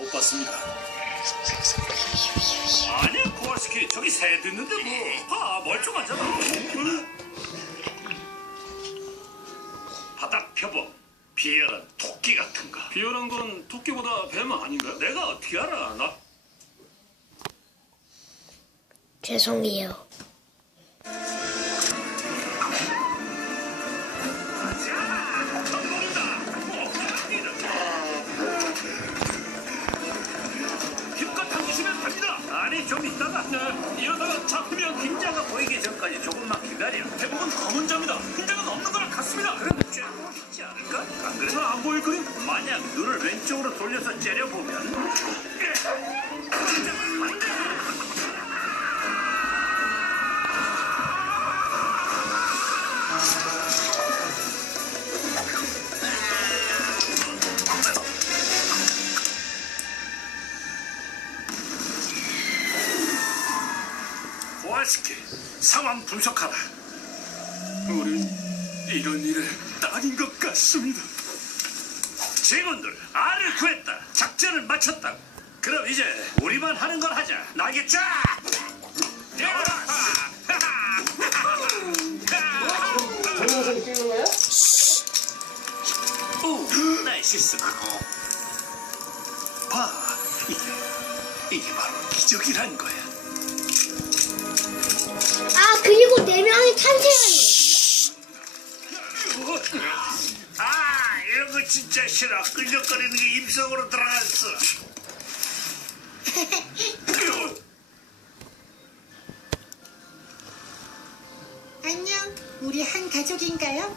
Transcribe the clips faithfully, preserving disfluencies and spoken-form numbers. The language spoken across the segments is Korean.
못 봤습니다. 아니야, 코아스키. 저기 새도 있는데 뭐. 봐, 멀쩡하잖아. 바닥 표범. 비열한 토끼 같은가. 비열한 건 토끼보다 뱀 아닌가요? 내가 어떻게 알아? 나 죄송해요. 힘껏 당기시면 됩니다. 아니, 좀 있다가 네, 이러다가 잡히면 흰자가 보이기 전까지 조금만 기다려. 대부분 검은 자입니다. 흰자는 없는 거랑 같습니다. 그럼 쬐고 있지 않을까? 안 그래? 잘 안 보일 거요? 만약 눈을 왼쪽으로 돌려서 째려보면 코알스키, 상황 분석하라. 우린 이런 일에 딸인 것 같습니다. 직원들, 알을 구했다. 작전을 마쳤다. 그럼 이제 우리만 하는 걸 하자. 날개 쫙! 동영상 찍는 거야? 오, 나의 실수. 봐, 이게, 이게 바로 기적이란 거야. 아, 그리고 네 명이 탄생하네. 아, 이런 거 진짜 싫어. 끌적거리는 게 입속으로 들어갔어. 안녕, 우리 한 가족인가요?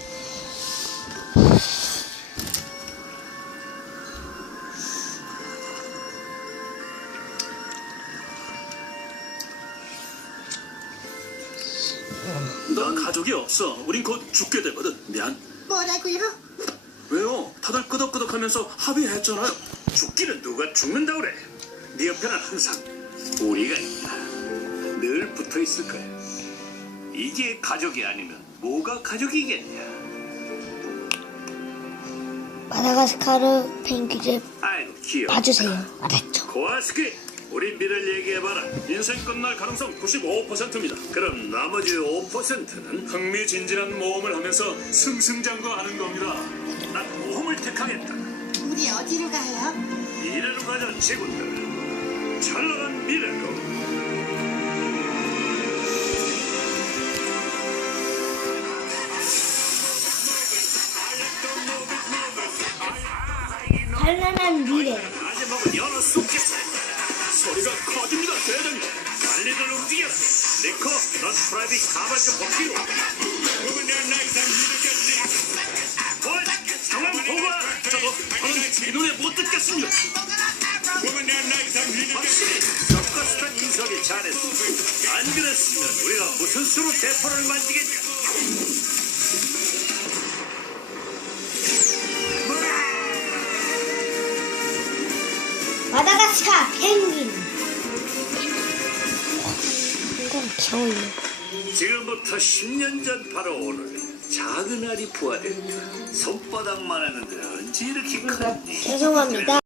난 가족이 없어. 우린 곧 죽게 되거든. 미안. 뭐라고요? 왜요? 다들 끄덕끄덕하면서 합의했잖아요. 죽기는 누가 죽는다 그래. 네 옆에는 항상 우리가 있다. 늘 붙어 있을 거야. 이게 가족이 아니면 뭐가 가족이겠냐. 마다가스카르 펭귄을 아이고 귀여워. 봐주세요. 알았죠? 코아스키, 우리 미래를 얘기해봐라. 인생 끝날 가능성 구십오 퍼센트입니다. 그럼 나머지 오 퍼센트는 흥미진진한 모험을 하면서 승승장구하는 겁니다. 난 모험을 택하겠다. 우리 어디로 가요? 미래로 가자, 친구들. 찬란한 미래로. 찬란한 미래. 아재 먹은 연어 쑥겠어. 소리가 커집니다, 대장님. 빨리들 움직여. 니코, 넌 프라이빗 가발 좀 벗기로. 뭘? 상황 보고 와. 저도 저는 제 눈에 못 듣겠습니다. 확실히 적거스탄 인석이 잘했어. 안 그랬으면 우리가 무슨 수로 대포를 만지겠냐. 마다가스카 펭귄. 이건 겨울이요. 지금부터 십 년 전 바로 오늘 작은 알이 부화됐다. 손바닥만 했는데 언제 이렇게 컸니? 죄송합니다.